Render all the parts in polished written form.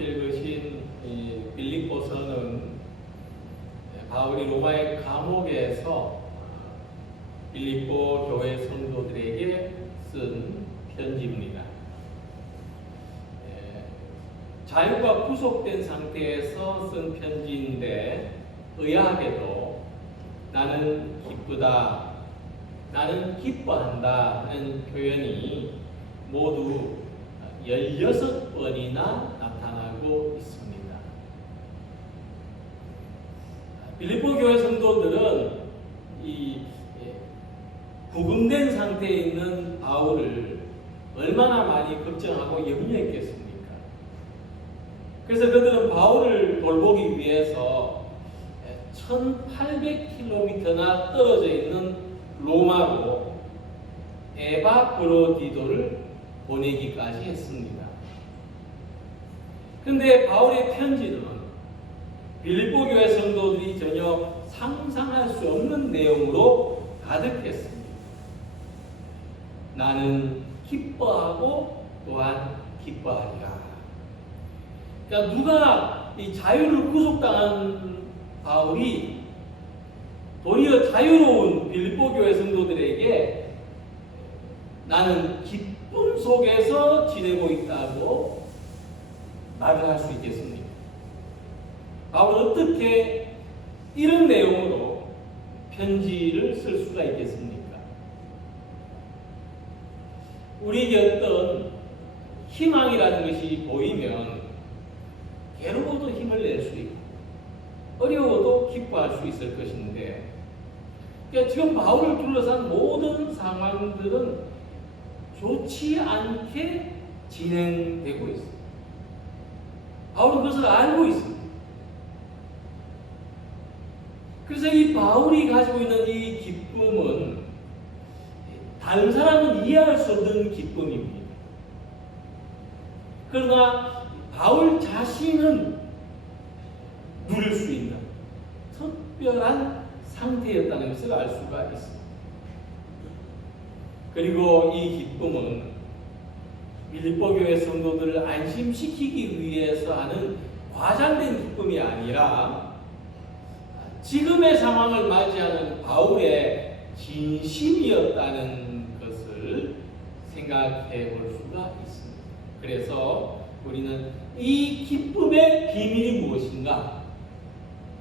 함께 읽으신 이 빌립보서는 바울이 로마의 감옥에서 빌립보 교회 성도들에게 쓴 편지입니다. 자유가 구속된 상태에서 쓴 편지인데 의아하게도 나는 기쁘다, 나는 기뻐한다 하는 표현이 모두 16번이나 나타나고 있습니다. 빌립보 교회 성도들은 이 부금된 상태에 있는 바울을 얼마나 많이 걱정하고 염려했겠습니까? 그래서 그들은 바울을 돌보기 위해서 1800km나 떨어져 있는 로마로 에바브로디도를 보내기까지 했습니다. 그런데 바울의 편지는 빌립보 교회 성도들이 전혀 상상할 수 없는 내용으로 가득했습니다. 나는 기뻐하고 또한 기뻐하리라. 그러니까 누가 이 자유를 구속당한 바울이 도리어 자유로운 빌립보 교회 성도들에게 나는 기쁨 속에서 지내고 있다고 말을 할 수 있겠습니까? 바울은 어떻게 이런 내용으로 편지를 쓸 수가 있겠습니까? 우리에게 어떤 희망이라는 것이 보이면 괴로워도 힘을 낼 수 있고 어려워도 기뻐할 수 있을 것인데, 그러니까 지금 바울을 둘러싼 모든 상황들은 좋지 않게 진행되고 있습니다. 바울은 그것을 알고 있습니다. 그래서 이 바울이 가지고 있는 이 기쁨은 다른 사람은 이해할 수 없는 기쁨입니다. 그러나 바울 자신은 누릴 수 있는 특별한 상태였다는 것을 알 수가 있습니다. 그리고 이 기쁨은 빌립보 교회 성도들을 안심시키기 위해서 하는 과장된 기쁨이 아니라 지금의 상황을 맞이하는 바울의 진심이었다는 것을 생각해 볼 수가 있습니다. 그래서 우리는 이 기쁨의 비밀이 무엇인가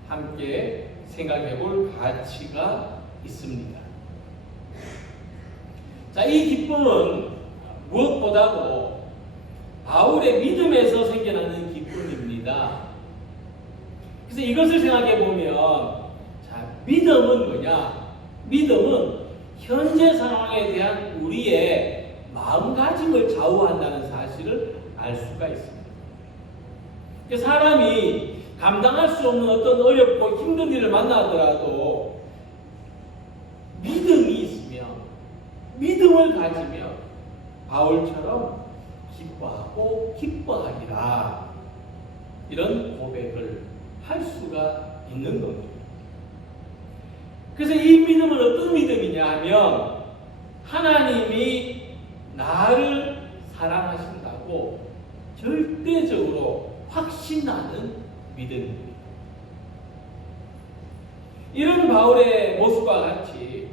함께 생각해 볼 가치가 있습니다. 자, 이 기쁨은 무엇보다도 바울의 믿음에서 생겨나는 기쁨입니다. 그래서 이것을 생각해 보면, 자, 믿음은 뭐냐? 믿음은 현재 상황에 대한 우리의 마음가짐을 좌우한다는 사실을 알 수가 있습니다. 사람이 감당할 수 없는 어떤 어렵고 힘든 일을 만나더라도 믿음이 있으면, 믿음을 가지면 바울처럼 기뻐하고 기뻐하리라, 이런 고백을 할 수가 있는 겁니다. 그래서 이 믿음은 어떤 믿음이냐 하면 하나님이 나를 사랑하신다고 절대적으로 확신하는 믿음입니다. 이런 바울의 모습과 같이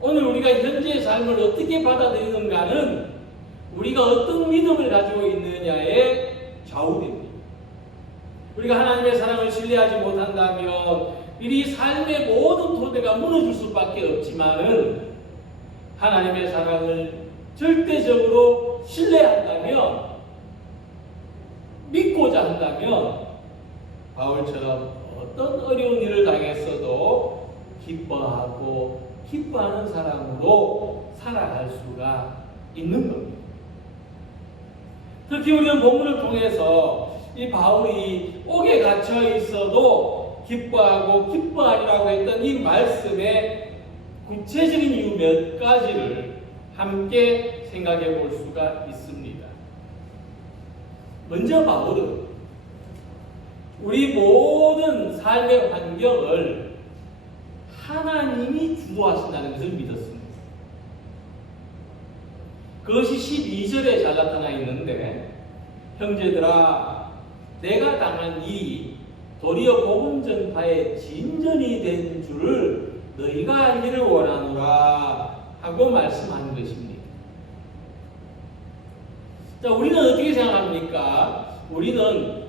오늘 우리가 현재의 삶을 어떻게 받아들이는가는 우리가 어떤 믿음을 가지고 있느냐에 좌우됩니다. 우리가 하나님의 사랑을 신뢰하지 못한다면 이 삶의 모든 토대가 무너질 수밖에 없지만은 하나님의 사랑을 절대적으로 신뢰한다면, 믿고자 한다면 바울처럼 어떤 어려운 일을 당했어도 기뻐하고 기뻐하는 사람으로 살아갈 수가 있는 겁니다. 특히 우리는 본문을 통해서 이 바울이 옥에 갇혀 있어도 기뻐하고 기뻐하리라고 했던 이 말씀의 구체적인 이유 몇 가지를 함께 생각해 볼 수가 있습니다. 먼저 바울은 우리 모든 삶의 환경을 하나님이 주도하신다는 것을 믿었습니다. 그것이 12절에 잘 나타나 있는데, 형제들아 내가 당한 일이 도리어 복음 전파의 진전이 된 줄을 너희가 알기를 원하노라 하고 말씀한 것입니다. 자, 우리는 어떻게 생각합니까? 우리는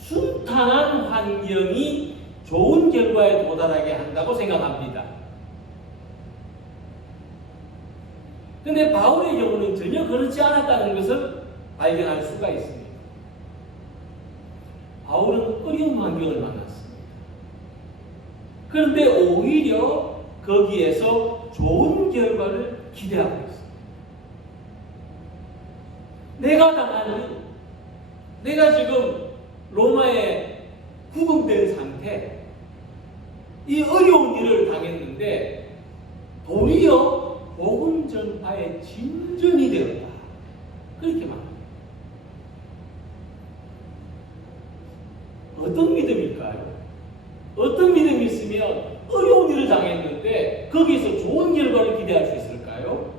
순탄한 환경이 좋은 결과에 도달하게 한다고 생각합니다. 근데 바울의 경우는 전혀 그렇지 않았다는 것을 발견할 수가 있습니다. 바울은 어려운 환경을 만났습니다. 그런데 오히려 거기에서 좋은 결과를 기대하고 있습니다. 내가 당한 일, 내가 지금 로마에 구금된 상태, 이 어려운 일을 당했는데 도리어 복음 전파의 진전이 되었다. 그렇게 말합니다. 어떤 믿음일까요? 어떤 믿음이 있으면 어려운 일을 당했는데 거기에서 좋은 결과를 기대할 수 있을까요?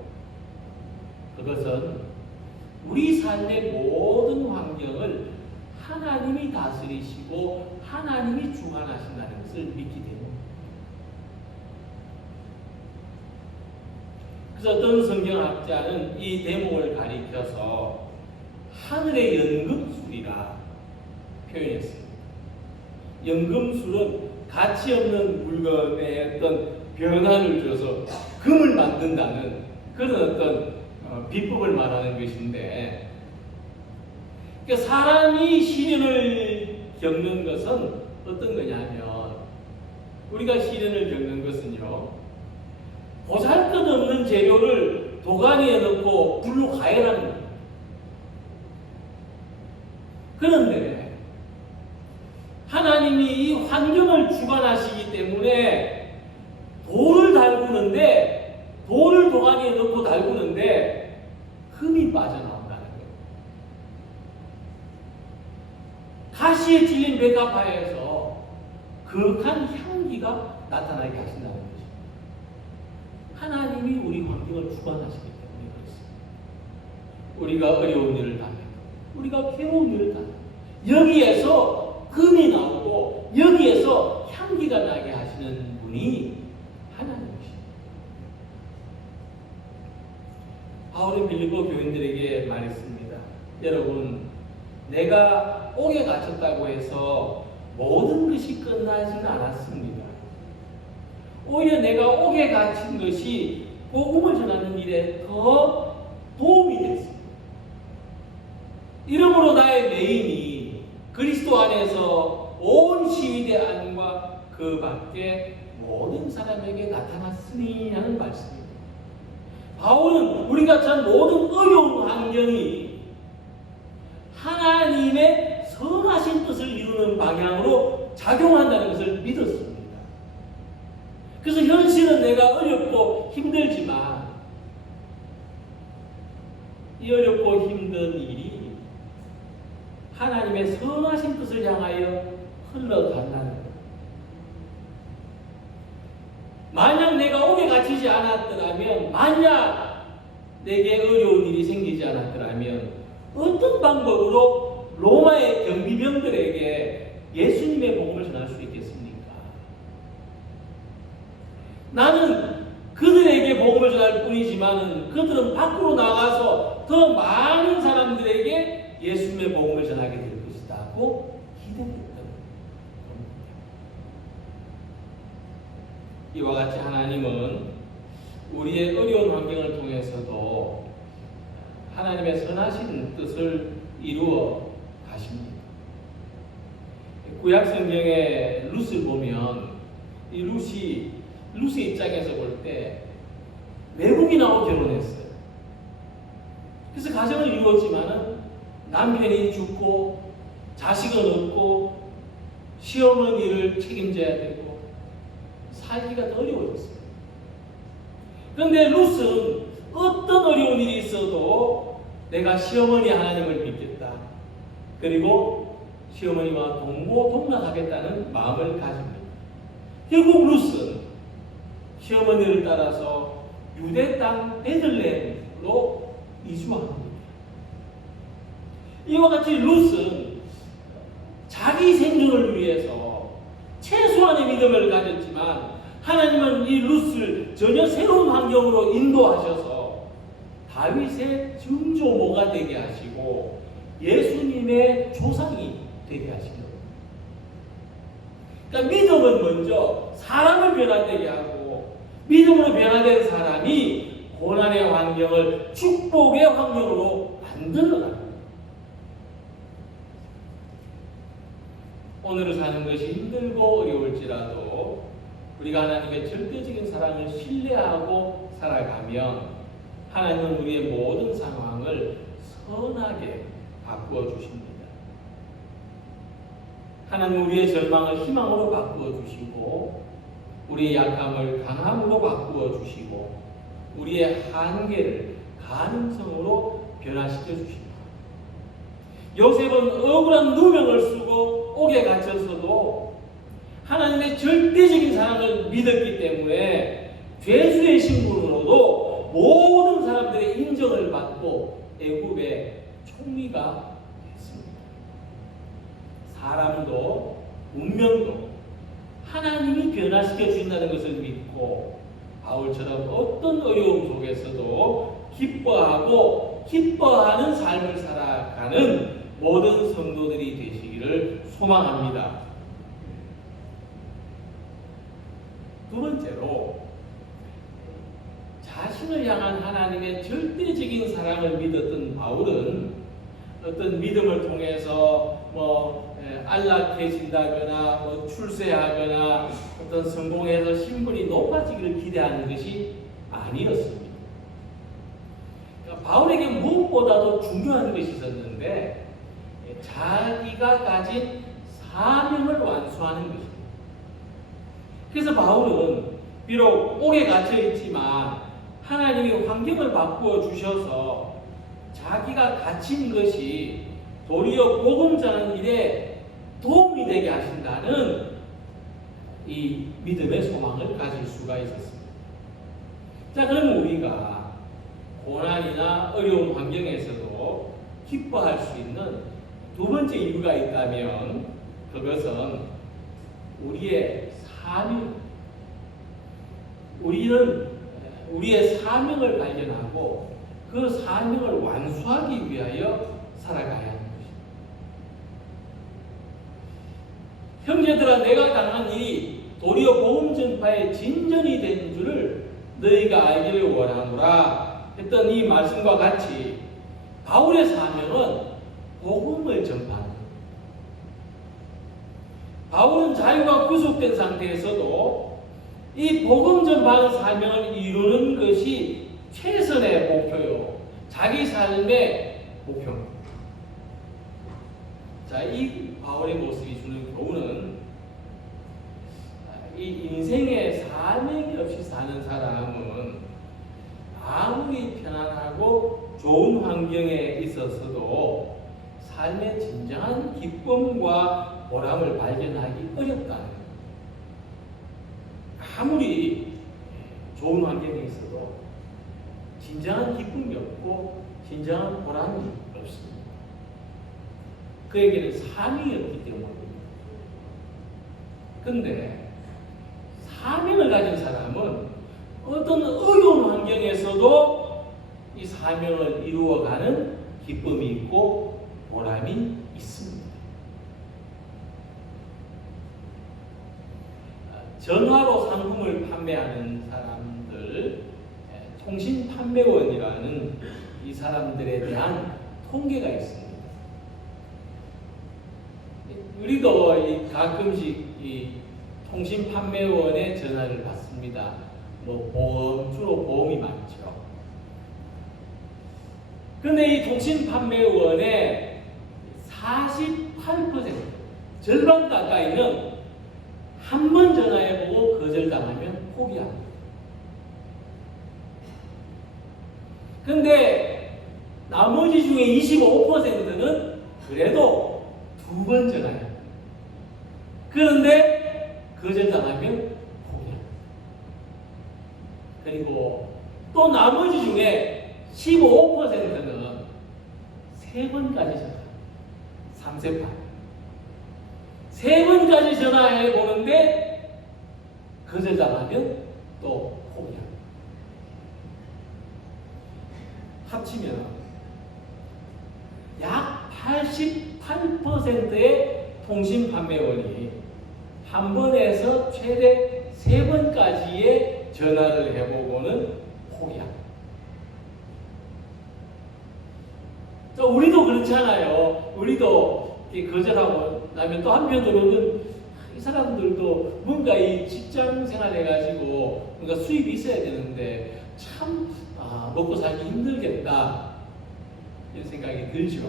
그것은 우리 삶의 모든 환경을 하나님이 다스리시고 하나님이 주관하신다는 것을 믿기 때문입니다. 그래서 어떤 성경학자는 이 대목을 가리켜서 하늘의 연금술이라 표현했습니다. 연금술은 가치 없는 물건에 어떤 변화를 줘서 금을 만든다는 그런 어떤 비법을 말하는 것인데, 그러니까 사람이 시련을 겪는 것은 어떤 거냐면, 우리가 시련을 겪는 것은요, 보잘것없는 재료를 도가니에 넣고 불로 가열하는 겁니다. 그런데 하나님이 이 환경을 주관하시기 때문에 돌을 달구는데, 돌을 도가니에 넣고 달구는데 금이 빠져나온다는 거예요. 가시에 찔린 백합화에서 거룩한 향기가 나타나게 하신다는 것입니다. 하나님이 우리 환경을 주관하시기 때문에 그렇습니다. 우리가 어려운 일을 당하고 우리가 괴로운 일을 당하고 여기에서 금이 나오고 여기에서 향기가 나게 하시는 분이 하나님이십니다. 바울은 빌립보 교인들에게 말했습니다. 여러분, 내가 옥에 갇혔다고 해서 모든 것이 끝나지는 않았습니다. 오히려 내가 옥에 갇힌 것이 복음을 전하는 일에 더 도움이 됐습니다. 이러므로 나의 메인이 그리스도 안에서 온 시위대 안과 그 밖에 모든 사람에게 나타났으니 하는 말씀입니다. 바울은 우리가 참 모든 어려운 환경이 하나님의 선하신 뜻을 이루는 방향으로 작용한다는 것을 믿었습니다. 그래서 현실은 내가 어렵고 힘들지만 이 어렵고 힘든 일이 하나님의 선하신 뜻을 향하여 흘러간다는 것. 만약 내가 옥에 갇히지 않았더라면, 만약 내게 어려운 일이 생기지 않았더라면 어떤 방법으로 로마의 경비병들에게 예수님의 복음을 전할 수 있겠습니까? 나는 그들에게 복음을 전할 뿐이지만 그들은 밖으로 나가서 더 많은 사람들에게 예수님의 복음을 전하게 될 것이다 하고 기대했던 겁니다. 이와 같이 하나님은 우리의 어려운 환경을 통해서도 하나님의 선하신 뜻을 이루어 가십니다. 구약 성경의 룻을 보면 이 룻의 입장에서 볼 때 외국인하고 결혼했어요. 그래서 가정을 이루었지만은 남편이 죽고 자식은 없고 시어머니를 책임져야 되고 살기가 더 어려워졌어요. 그런데 룻은 어떤 어려운 일이 있어도 내가 시어머니 하나님을 믿겠다. 그리고 시어머니와 동고동락하겠다는 마음을 가집니다. 결국 룻은 시어머니를 따라서 유대 땅 베들레헴으로 이주합니다. 이와 같이 룻은 자기 생존을 위해서 최소한의 믿음을 가졌지만 하나님은 이 룻을 전혀 새로운 환경으로 인도하셔서 다윗의 증조모가 되게 하시고 예수님의 조상이 되게 하십니다. 그러니까 믿음은 먼저 사람을 변화되게 하고 믿음으로 변화된 사람이 고난의 환경을 축복의 환경으로 만들어갑니다. 오늘을 사는 것이 힘들고 어려울지라도 우리가 하나님의 절대적인 사랑을 신뢰하고 살아가면 하나님은 우리의 모든 상황을 선하게 바꾸어 주십니다. 하나님은 우리의 절망을 희망으로 바꾸어 주시고 우리의 약함을 강함으로 바꾸어 주시고 우리의 한계를 가능성으로 변화시켜 주십니다. 요셉은 억울한 누명을 쓰고 옥에 갇혀서도 하나님의 절대적인 사랑을 믿었기 때문에 죄수의 신분으로도 모든 사람들의 인정을 받고 애굽의 총리가 됐습니다. 사람도 운명도 하나님이 변화시켜 주신다는 것을 믿고 바울처럼 어떤 어려움 속에서도 기뻐하고 기뻐하는 삶을 살아가는 모든 성도들이 되시기를 소망합니다. 두 번째로 자신을 향한 하나님의 절대적인 사랑을 믿었던 바울은 어떤 믿음을 통해서 안락해진다거나 출세하거나 어떤 성공해서 신분이 높아지기를 기대하는 것이 아니었습니다. 그러니까 바울에게 무엇보다도 중요한 것이 있었는데 자기가 가진 사명을 완수하는 것입니다. 그래서 바울은 비록 옥에 갇혀 있지만 하나님이 환경을 바꾸어 주셔서 자기가 갇힌 것이 도리어 복음 전하는 일에 도움이 되게 하신다는 이 믿음의 소망을 가질 수가 있었습니다. 자, 그럼 우리가 고난이나 어려운 환경에서도 기뻐할 수 있는 두 번째 이유가 있다면 그것은 우리의 사명. 우리는 우리의 사명을 발견하고 그 사명을 완수하기 위하여 살아가야 하는 것입니다. 형제들아, 내가 당한 일이 도리어 복음 전파의 진전이 된 줄을 너희가 알기를 원하노라 했던 이 말씀과 같이 바울의 사명은 복음을 전파하는 것. 바울은 자유가 구속된 상태에서도 이 복음 전파하는 사명을 이루는 것이 최선의 목표요, 자기 삶의 목표입니다. 자, 이 바울의 모습이 주는 교훈은 이 인생의 사명이 없이 사는 사람은 아무리 편안하고 좋은 환경에 있어서도 삶의 진정한 기쁨과 보람을 발견하기 어렵다는 거예요. 아무리 좋은 환경에 있어도 진정한 기쁨이 없고 진정한 보람이 없습니다. 그에게는 사명이 없기 때문입니다. 그런데 사명을 가진 사람은 어떤 어려운 환경에서도 이 사명을 이루어가는 기쁨이 있고 보람이 있습니다. 전화로 상품을 판매하는 사람들, 통신판매원이라는 이 사람들에 대한 통계가 있습니다. 우리도 가끔씩 이 통신판매원의 전화를 받습니다. 주로 보험이 많죠. 그런데 이 통신판매원의 48%, 절반 가까이는 한 번 전화해보고 거절당하면 포기합니다. 그런데 나머지 중에 25%는 그래도 두 번 전화해요. 그런데 거절당하면 포기합니다. 그리고 또 나머지 중에 15%는 세 번까지 전화해요. 3세판. 3번까지 전화해 보는데 거절당하면 또 포기합니다. 합치면 약 88%의 통신 판매원이 한 번에서 최대 3번까지의 전화를 해보고는 포기합니다. 우리도 그렇잖아요. 우리도 거절하고 나면 또 한편으로는 이 사람들도 뭔가 이 직장 생활 해가지고 뭔가 수입이 있어야 되는데 참 먹고 살기 힘들겠다 이런 생각이 들죠.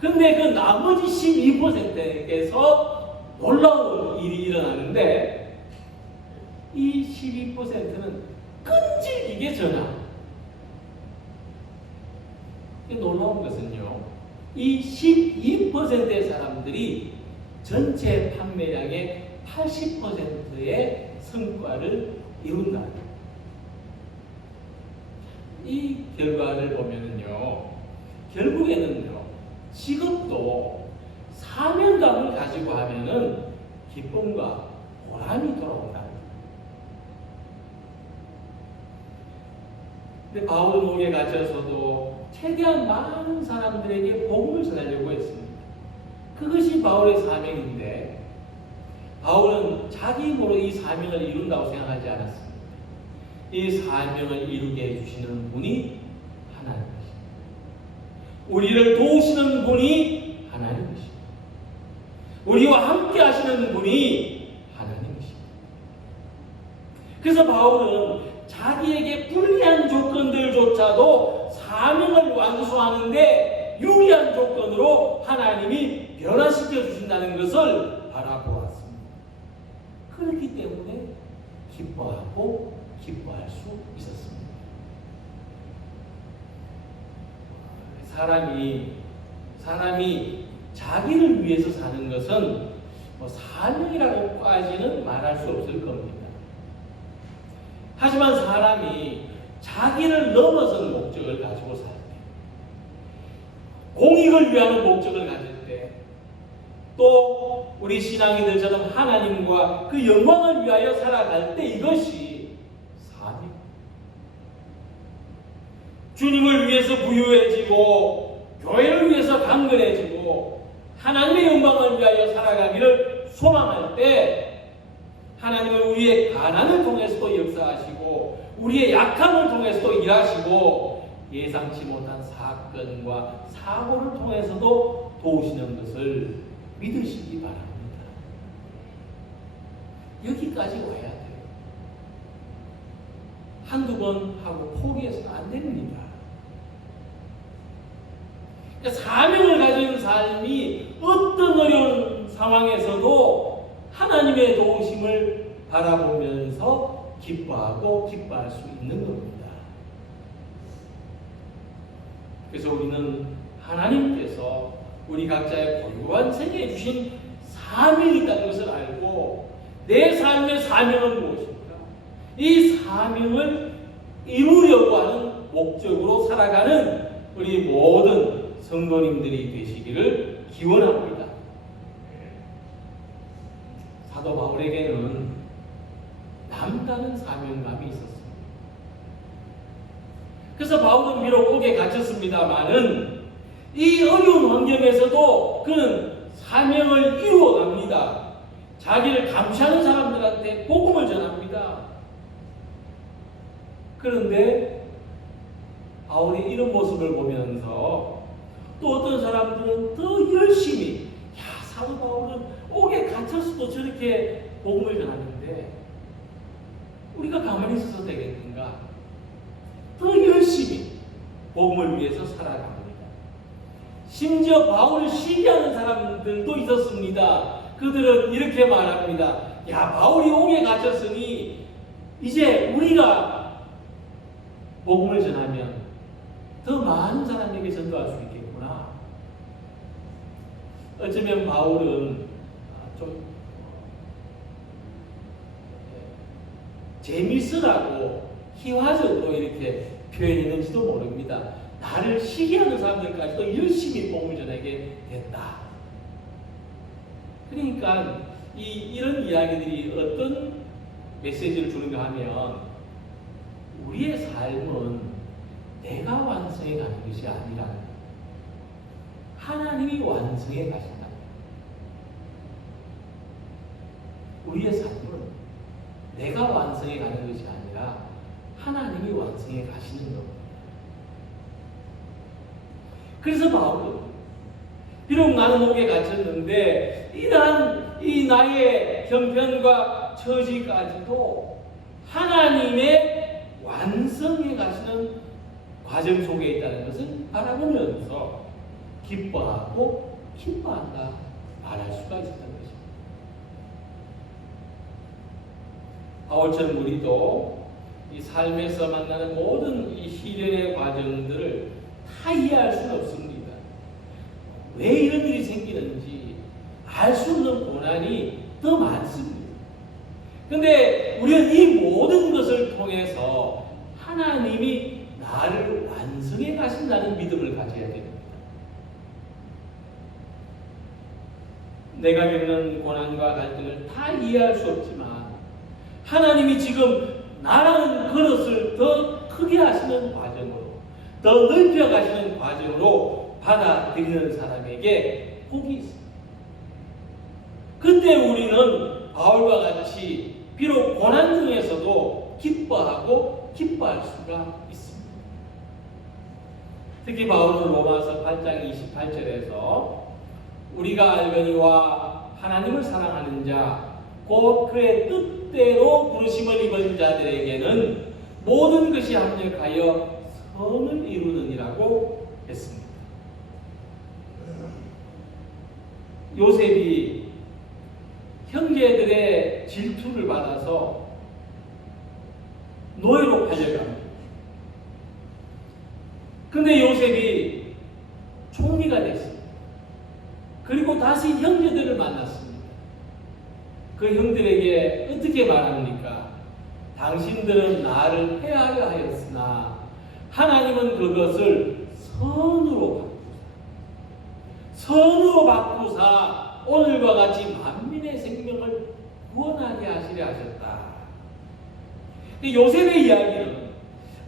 근데 그 나머지 12%에게서 놀라운 일이 일어나는데 이 12%는 끈질기게 전화. 놀라운 것은요, 이 12%의 사람들이 전체 판매량의 80%의 성과를 이룬다. 이 결과를 보면은요, 결국에는요, 직업도 사명감을 가지고 하면은 기쁨과 보람이 돌아온다. 근데 바울은 옥에 갇혀서도 최대한 많은 사람들에게 복음을 전하려고 했습니다. 그것이 바울의 사명인데 바울은 자기 힘으로 이 사명을 이룬다고 생각하지 않았습니다. 이 사명을 이루게 해주시는 분이 하나님이십니다. 우리를 도우시는 분이 하나님이십니다. 우리와 함께 하시는 분이 하나님이십니다. 그래서 바울은 자기에게 불리한 조건들조차도 사명을 완수하는데 유리한 조건으로 하나님이 변화시켜 주신다는 것을 바라보았습니다. 그렇기 때문에 기뻐하고 기뻐할 수 있었습니다. 사람이 자기를 위해서 사는 것은 사명이라고까지는 말할 수 없을 겁니다. 하지만 사람이 자기를 넘어선 목적을 가지고 살 때, 공익을 위하는 목적을 가질 때, 또 우리 신앙인들처럼 하나님과 그 영광을 위하여 살아갈 때 이것이 사명. 주님을 위해서 부유해지고 교회를 위해서 강건해지고 하나님의 영광을 위하여 살아가기를 소망할 때 하나님은 우리의 가난을 통해서도 역사하시고 우리의 약함을 통해서도 일하시고 예상치 못한 사건과 사고를 통해서도 도우시는 것을 믿으시기 바랍니다. 여기까지 와야 돼요. 한두 번 하고 포기해서는 안 됩니다. 그러니까 사명을 가진 삶이 어떤 어려운 상황에서도 하나님의 도우심을 바라보면서 기뻐하고 기뻐할 수 있는 겁니다. 그래서 우리는 하나님께서 우리 각자의 고유한 생애에 주신 사명이 있다는 것을 알고 내 삶의 사명은 무엇인가? 이 사명을 이루려고 하는 목적으로 살아가는 우리 모든 성도님들이 되시기를 기원합니다. 사도 바울에게는 남다른 사명감이 있었습니다. 그래서 바울은 비록 옥에 갇혔습니다마는 이 어려운 환경에서도 그는 사명을 이루어갑니다. 자기를 감시하는 사람들한테 복음을 전합니다. 그런데 바울의 이런 모습을 보면서 또 어떤 사람들은 더 열심히 사도 바울은 옥에 갇혔어도 저렇게 복음을 전하는데 우리가 가만히 있어서 되겠는가? 더 열심히 복음을 위해서 살아갑니다. 심지어 바울을 시기하는 사람들도 있었습니다. 그들은 이렇게 말합니다. 야, 바울이 옥에 갇혔으니 이제 우리가 복음을 전하면 더 많은 사람에게 전도할 수 있겠구나. 어쩌면 바울은 좀 재미있으라고 희화적으로 이렇게 표현했는지도 모릅니다. 나를 시기하는 사람들까지도 열심히 복음을 전하게 됐다. 그러니까 이런 이야기들이 어떤 메시지를 주는가 하면 우리의 삶은 내가 완성해 가는 것이 아니라 하나님이 완성해 가신다. 우리의 삶은 내가 완성해 가는 것이 아니라 하나님이 완성해 가시는 겁니다. 그래서 바울은 비록 나는 옥에 갇혔는데 이러한 이 나의 형편과 처지까지도 하나님의 완성해 가시는 과정 속에 있다는 것을 바라보면서 기뻐하고 기뻐한다 말할 수가 있었던 것입니다. 바울처럼 우리도 이 삶에서 만나는 모든 이 시련의 과정들을 다 이해할 수는 없습니다. 왜 이런 일이 생기는지 알 수 없는 고난이 더 많습니다. 그런데 우리는 이 모든 것을 통해서 하나님이 나를 완성해 가신다는 믿음을 가져야 됩니다. 내가 겪는 고난과 갈등을 다 이해할 수 없지만 하나님이 지금 나라는 그릇을 더 크게 하시는 과정으로, 더 넓혀 가시는 과정으로 받아들이는 사람에게 복이 있습니다. 그때 우리는 바울과 같이 비록 고난 중에서도 기뻐하고 기뻐할 수가 있습니다. 특히 바울은 로마서 8장 28절에서 우리가 알거니와 하나님을 사랑하는 자 곧 그의 뜻대로 부르심을 입은 자들에게는 모든 것이 합력하여 선을 이루느니라고 했습니다. 요셉이 형제들의 질투를 받아서 노예로 팔려갑니다. 근데 요셉이 총리가 됐습니다. 그리고 다시 형제들을 만났습니다. 그 형들에게 어떻게 말합니까? 당신들은 나를 해하려 하였으나 하나님은 그것을 선으로 바꾸사 오늘과 같이 만민의 생명을 구원하게 하시려 하셨다. 요셉의 이야기는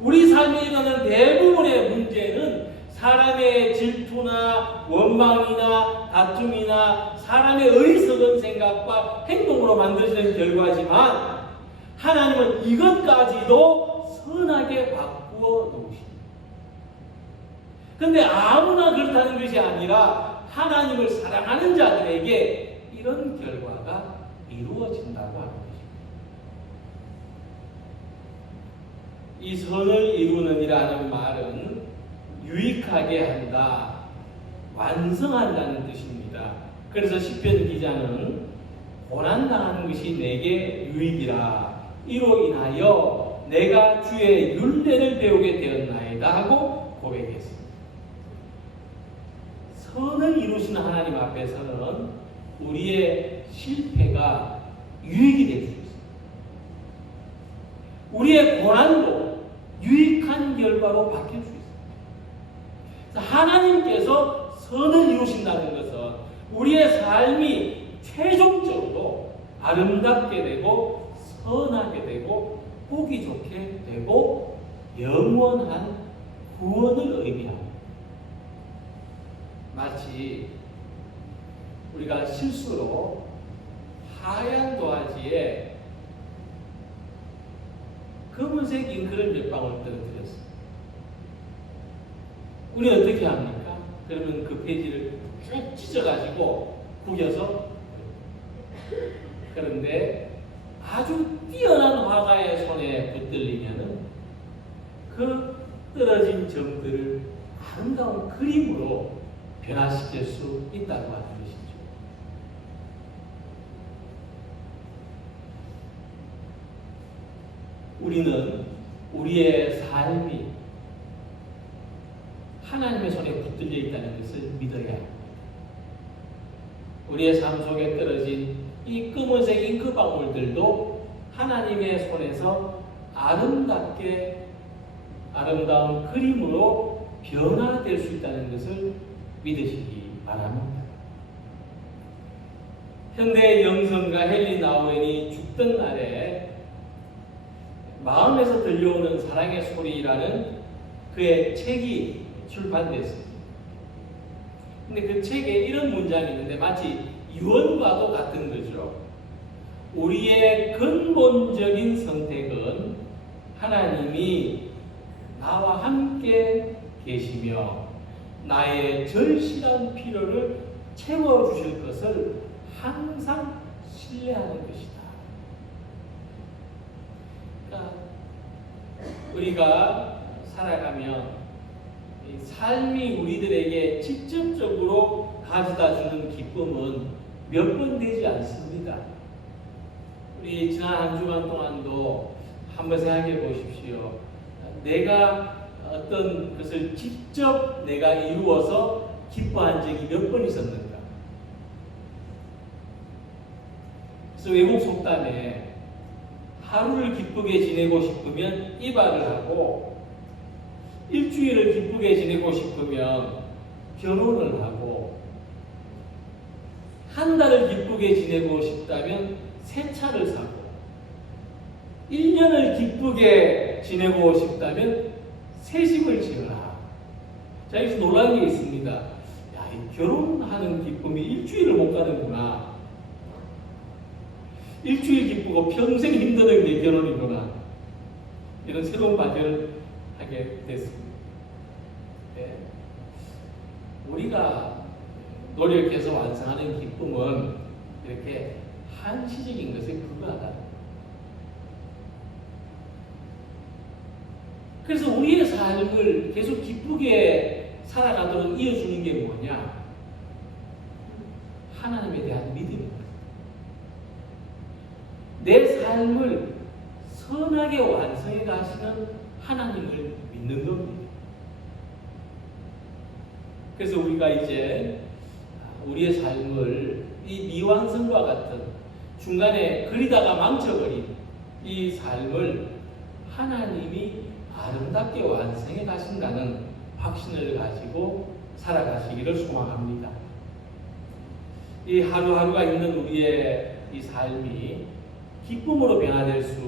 우리 삶에 일어나는 대부분의 문제는 사람의 질투나 원망이나 다툼이나 사람의 어리석은 생각과 행동으로 만들어지는 결과지만 하나님은 이것까지도 선하게 바꾸어 놓으십니다. 그런데 아무나 그렇다는 것이 아니라 하나님을 사랑하는 자들에게 이런 결과가 이루어진다고 하는 것입니다. 이 선을 이루는이라는 말은 유익하게 한다, 완성한다는 뜻입니다. 그래서 시편 기자는 고난당하는 것이 내게 유익이라 이로 인하여 내가 주의 율례를 배우게 되었나이다 하고 고백했습니다. 선을 이루시는 하나님 앞에서는 우리의 실패가 유익이 될 수 있습니다. 우리의 고난도 유익한 결과로 바뀔 수 있습니다. 하나님께서 선을 이루신다는 것은 우리의 삶이 최종적으로 아름답게 되고 선하게 되고 보기 좋게 되고 영원한 구원을 의미합니다. 마치 우리가 실수로 하얀 도화지에 검은색 잉크를 몇 방울 떨어뜨렸습니다. 우리는 어떻게 합니까? 그러면 그 페이지를 쭉 찢어가지고 구겨서, 그런데 아주 뛰어난 화가의 손에 붙들리면은 그 떨어진 점들을 아름다운 그림으로 변화시킬 수 있다고 하는 것이죠. 우리는 우리의 삶이 하나님의 손에 붙들려 있다는 것을 믿어야 합니다. 우리의 삶 속에 떨어진 이 검은색 잉크방울들도 하나님의 손에서 아름다운 그림으로 변화될 수 있다는 것을 믿으시기 바랍니다. 현대의 영성가 헨리 나우엔이 죽던 날에 마음에서 들려오는 사랑의 소리라는 그의 책이 출판됐습니다. 근데 그 책에 이런 문장이 있는데 마치 유언과도 같은 거죠. 우리의 근본적인 선택은 하나님이 나와 함께 계시며 나의 절실한 필요를 채워주실 것을 항상 신뢰하는 것이다. 그러니까 우리가 살아가면 이 삶이 우리들에게 직접적으로 가져다 주는 기쁨은 몇 번 되지 않습니다. 우리 지난 한 주간 동안도 한번 생각해 보십시오. 내가 어떤 것을 직접 내가 이루어서 기뻐한 적이 몇 번 있었는가? 그래서 외국 속담에 하루를 기쁘게 지내고 싶으면 이발을 하고 일주일을 기쁘게 지내고 싶으면 결혼을 하고 한 달을 기쁘게 지내고 싶다면 새 차를 사고 1년을 기쁘게 지내고 싶다면 새 집을 지어라. 자, 여기서 놀라는 게 있습니다. 야, 이 결혼하는 기쁨이 일주일을 못 가는구나. 일주일 기쁘고 평생 힘드는 게 결혼이구나. 이런 새로운 발견을 하게 됐습니다. 네. 우리가 노력해서 완성하는 기쁨은 이렇게 한시적인 것에 불과하다. 그래서 우리의 삶을 계속 기쁘게 살아가도록 이어주는 게 뭐냐? 하나님에 대한 믿음입니다. 내 삶을 선하게 완성해 가시는 하나님을 믿는 겁니다. 그래서 우리가 이제 우리의 삶을 이 미완성과 같은 중간에 그리다가 망쳐버린 이 삶을 하나님이 아름답게 완성해 가신다는 확신을 가지고 살아가시기를 소망합니다. 이 하루하루가 있는 우리의 이 삶이 기쁨으로 변화될 수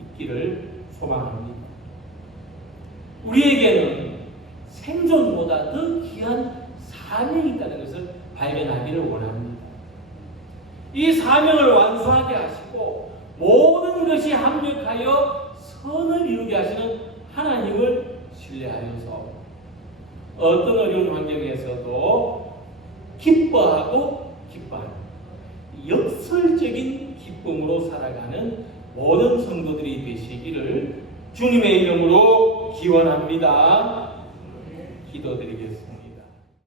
있기를 소망합니다. 우리에게는 생존보다 더 귀한 사명이 있다는 것을 발견하기를 원합니다. 이 사명을 완수하게 하시고 모든 것이 합력하여 선을 이루게 하시는 하나님을 신뢰하여서 어떤 어려운 환경에서도 기뻐하고 기뻐하는 역설적인 기쁨으로 살아가는 모든 성도들이 되시기를 주님의 이름으로 기원합니다. 기도드리겠습니다.